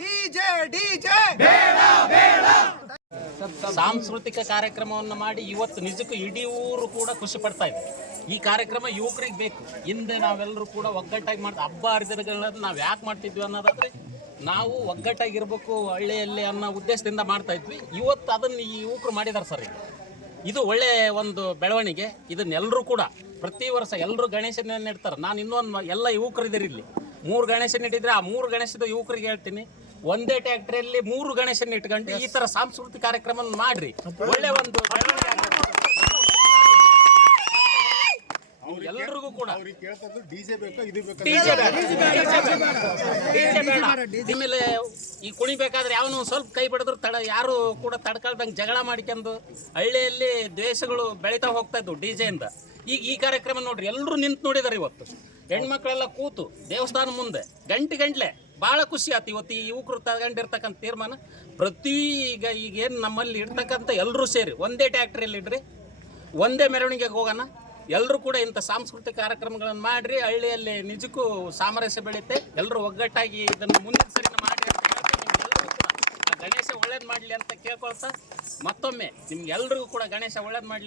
DJ DJ ಸಾಂಸ್ಕೃತಿಕ ಕಾರ್ಯಕ್ರಮವನ್ನು ಮಾಡಿ ಇವತ್ತು ನಿಜಕ್ಕೂ ಇಡೀ ಊರು ಕೂಡ ಖುಷಿ ಪಡ್ತಾ ಇದೆ. ಈ ಕಾರ್ಯಕ್ರಮ ಯುವಕರಿಗೆ ಬೇಕು. ಹಿಂದೆ ನಾವೆಲ್ಲರೂ ಕೂಡ ಒಗ್ಗಟ್ಟಾಗಿ ಮಾಡಿ ಹಬ್ಬ ಹರಿದಿನಗಳನ್ನ ನಾವು ಯಾಕೆ ಮಾಡ್ತಿದ್ವಿ ಅನ್ನೋದಾದ್ರೆ, ನಾವು ಒಗ್ಗಟ್ಟಾಗಿರ್ಬೇಕು ಹಳ್ಳಿಯಲ್ಲಿ ಅನ್ನೋ ಉದ್ದೇಶದಿಂದ ಮಾಡ್ತಾ ಇದ್ವಿ. ಇವತ್ತು ಅದನ್ನು ಈ ಯುವಕರು ಮಾಡಿದ್ದಾರೆ ಸರ್ ಇದು ಒಳ್ಳೆಯ ಒಂದು ಬೆಳವಣಿಗೆ. ಇದನ್ನೆಲ್ಲರೂ ಕೂಡ ಪ್ರತಿ ವರ್ಷ ಎಲ್ಲರೂ ಗಣೇಶನ ಇಡ್ತಾರೆ ನಾನು ಇನ್ನೊಂದು ಎಲ್ಲ ಯುವಕರಿದ್ದೀರಿ ಇಲ್ಲಿ. ಮೂರು ಗಣೇಶನ ಇಟ್ಟಿದ್ರೆ ಆ ಮೂರು ಗಣೇಶದ ಯುವಕರಿಗೆ ಹೇಳ್ತೀನಿ. ಒಂದೇ ಟ್ಯಾಕ್ಟ್ರಿಯಲ್ಲಿ ಮೂರು ಗಣೇಶನ ಇಟ್ಕೊಂಡು ಈ ತರ ಸಾಂಸ್ಕೃತಿಕ ಕಾರ್ಯಕ್ರಮ ಮಾಡ್ರಿ. ಒಳ್ಳೆ ಒಂದು. ಎಲ್ರಿಗೂ ಕೂಡ. ಇದು ಆಮೇಲೆ ಈ ಕುಣಿಬೇಕಾದ್ರೆ ಯಾವನು ಸ್ವಲ್ಪ ಕೈ ಬಿಡಿದ್ರು ತಡ ಯಾರು ಕೂಡ ತಡ್ಕೊಳ್ದಂಗೆ ಜಗಳ ಮಾಡ್ಕೊಂಡು ಹಳ್ಳಿಯಲ್ಲಿ ದ್ವೇಷಗಳು ಬೆಳೀತಾ ಹೋಗ್ತಾ ಇದ್ವು ಡಿಜೆಯಿಂದ ಈಗ ಈ ಕಾರ್ಯಕ್ರಮ ನೋಡ್ರಿ ಎಲ್ಲರೂ ನಿಂತು ನೋಡಿದಾರೆ ಇವತ್ತು. ಹೆಣ್ಮಕ್ಳೆಲ್ಲ ಕೂತು ದೇವಸ್ಥಾನ ಮುಂದೆ ಗಂಟೆ ಗಂಟ್ಲೆ ಭಾಳ ಖುಷಿ ಆಯ್ತು ಇವತ್ತು ಈ ಯುವಕರು ತಗೊಂಡಿರ್ತಕ್ಕಂಥ ತೀರ್ಮಾನ, ಪ್ರತಿ ಈಗ ಈಗೇನು ನಮ್ಮಲ್ಲಿ ಇರ್ತಕ್ಕಂಥ ಎಲ್ಲರೂ ಸೇರಿ, ಒಂದೇ ಟ್ಯಾಕ್ಟ್ರಿಯಲ್ಲಿ ಇಡ್ರಿ, ಒಂದೇ ಮೆರವಣಿಗೆಗೆ ಹೋಗೋಣ ಎಲ್ಲರೂ ಕೂಡ ಇಂಥ ಸಾಂಸ್ಕೃತಿಕ ಕಾರ್ಯಕ್ರಮಗಳನ್ನು ಮಾಡಿರಿ, ಹಳ್ಳಿಯಲ್ಲಿ ನಿಜಕ್ಕೂ ಸಾಮರಸ್ಯ ಬೆಳೆಯುತ್ತೆ. ಎಲ್ಲರೂ ಒಗ್ಗಟ್ಟಾಗಿ ಇದನ್ನು ಮುಂದಿನ ಸರಿನ ಮಾಡಿ ಅಂತ ಗಣೇಶ ಒಳ್ಳೇದು ಮಾಡಲಿ ಅಂತ ಕೇಳ್ಕೊಳ್ತಾ ಮತ್ತೊಮ್ಮೆ ನಿಮ್ಗೆಲ್ರಿಗೂ ಕೂಡ ಗಣೇಶ ಒಳ್ಳೇದು ಮಾಡಲಿ.